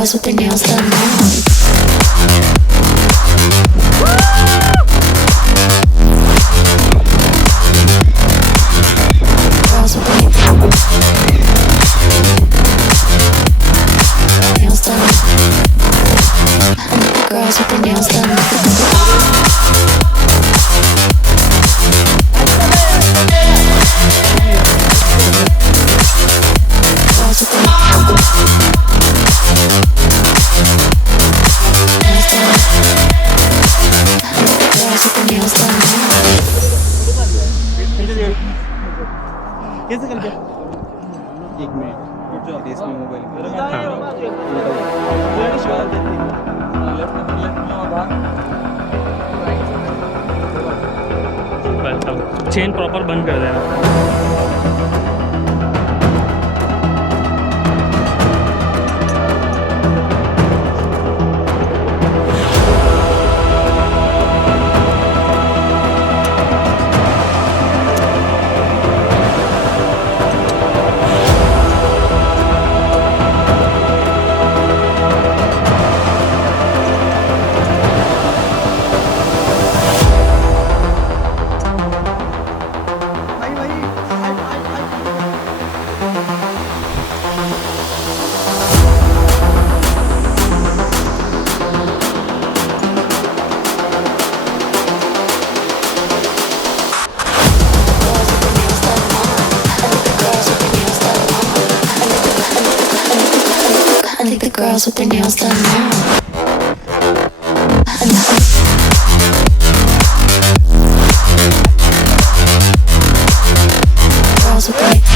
girls with their nails done now. Girls with their nails done. Girls with their nails done. कैसे कर गया? एक minute इसमें mobile chain proper बंद कर देना. I think the girls with their nails done now. Girls with their